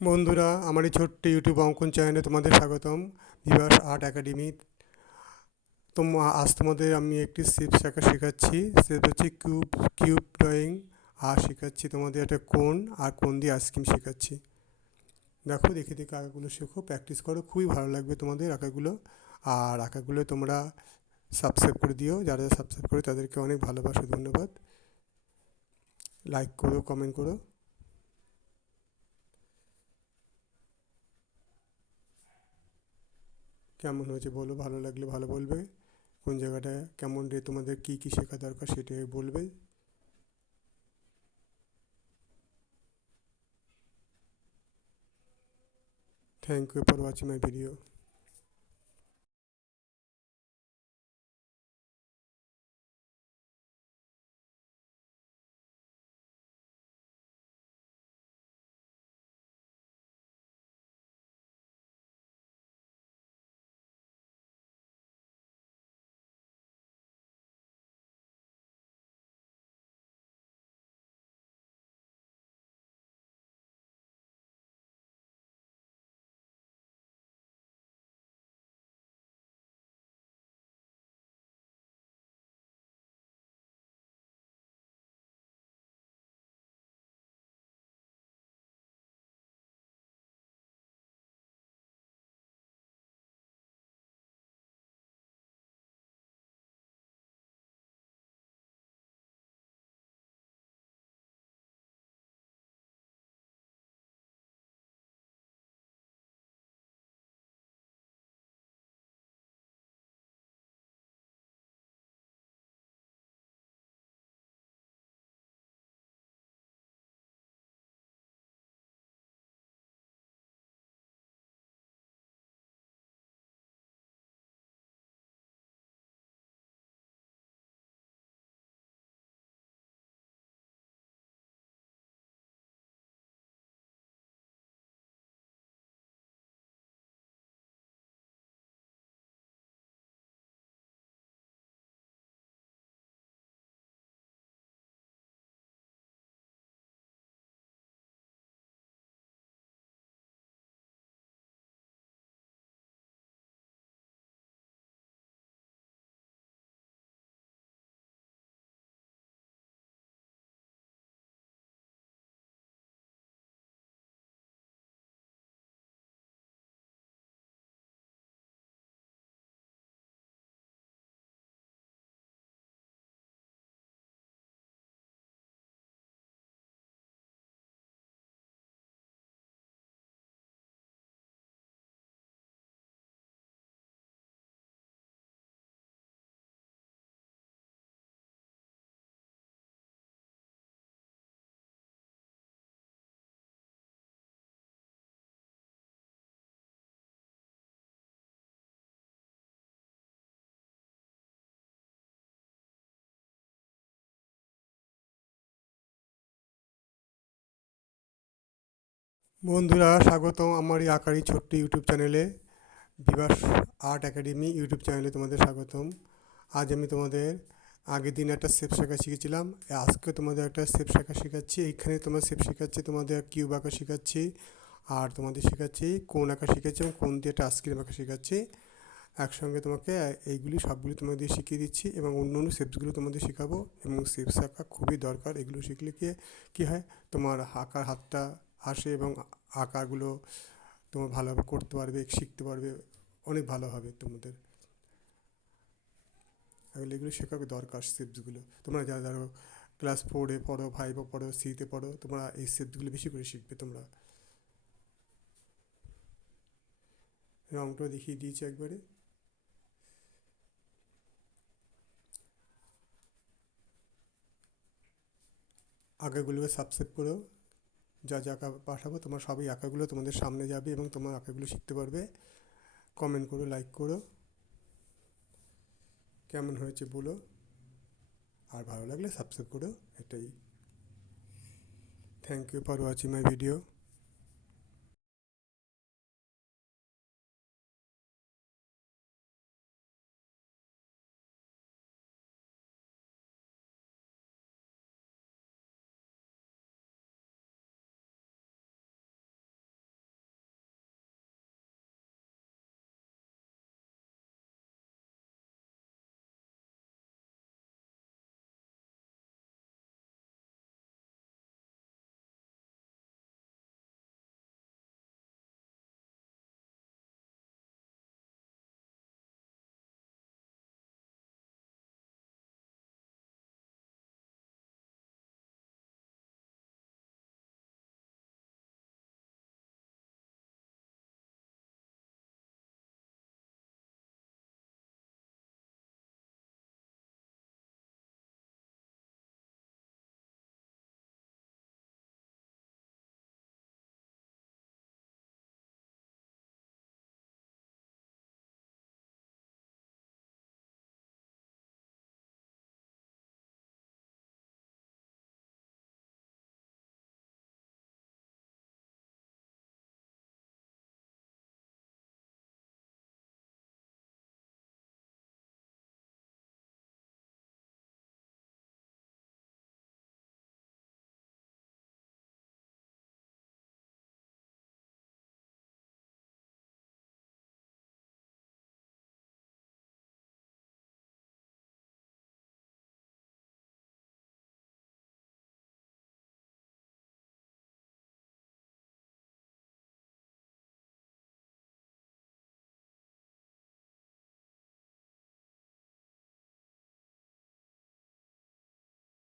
বন্ধুরা, আমার এই ছোট্ট ইউটিউব অঙ্কন চ্যানেলে তোমাদের স্বাগতম। Bibhas art academy. আজ তোমাদের আমি একটি শেপস আঁকা শেখাচ্ছি। সেটা হচ্ছে কিউব কিউব ড্রয়িং। আর শেখাচ্ছি তোমাদের একটা কোন, আর কোন দিয়ে আইসক্রিম শেখাচ্ছি। দেখো, দেখে দেখে আঁকাগুলো শেখো, প্র্যাকটিস করো, খুবই ভালো লাগবে তোমাদের আঁকাগুলো। আর আঁকাগুলো তোমরা সাবস্ক্রাইব করে দিও, যারা সাবস্ক্রাইব করে তাদেরকে অনেক ভালোবাসা, ধন্যবাদ। লাইক করো, কমেন্ট করো। কেমন হয়েছে বলো, ভালো লাগলে ভালো বলবে, কোন জায়গাটা কেমন রে, তোমাদের কী কী শেখা দরকার সেটাই বলবে। Thank you for watching my video. বন্ধুরা, স্বাগতম আমার এই আঁকারই ছোট্ট ইউটিউব চ্যানেলে। বিভাস আর্ট একাডেমি ইউটিউব চ্যানেলে তোমাদের স্বাগতম। আজ আমি তোমাদের আগের দিন একটা শেপ শেখা শিখেছিলাম, আজকে তোমাদের একটা শেপ শেখা শেখাচ্ছি। এইখানে তোমার শেপ শেখাচ্ছি, তোমাদের কিউব আঁকা শেখাচ্ছি, আর তোমাদের শেখাচ্ছি কোন আঁকা শিখাচ্ছি, এবং কোন দিয়ে একটা আইসক্রিম আঁকা শেখাচ্ছি। একসঙ্গে তোমাকে এইগুলি সবগুলি তোমাদের শিখিয়ে দিচ্ছি, এবং অন্য অন্য শেপসগুলো তোমাদের শেখাবো। এবং শেপস আঁকা খুবই দরকার, এগুলো শিখলে কী হয়, তোমার আঁকার হাতটা আসে, এবং আঁকাগুলো তোমার ভালোভাবে করতে পারবে, শিখতে পারবে, অনেক ভালো হবে তোমাদের। এগুলো এগুলো শেখা দরকার, শেপসগুলো তোমরা যারা যারা ক্লাস 4-এ পড়ো, 5-এ পড়ো, 3-তে পড়ো, তোমরা এই শেপসগুলো বেশি করে শিখবে তোমরা। রংটা দেখিয়ে দিয়েছি একবারে। আঁকাগুলোকে সাবস্ক্রাইব করো, যা যা আঁকা পাঠাবো তোমার সবই আঁকাগুলো তোমাদের সামনে যাবে, এবং তোমার আঁকাগুলো শিখতে পারবে। কমেন্ট করো, লাইক করো, কেমন হয়েছে বলো, আর ভালো লাগলে সাবস্ক্রাইব করো। এটাই। Thank you for watching my video.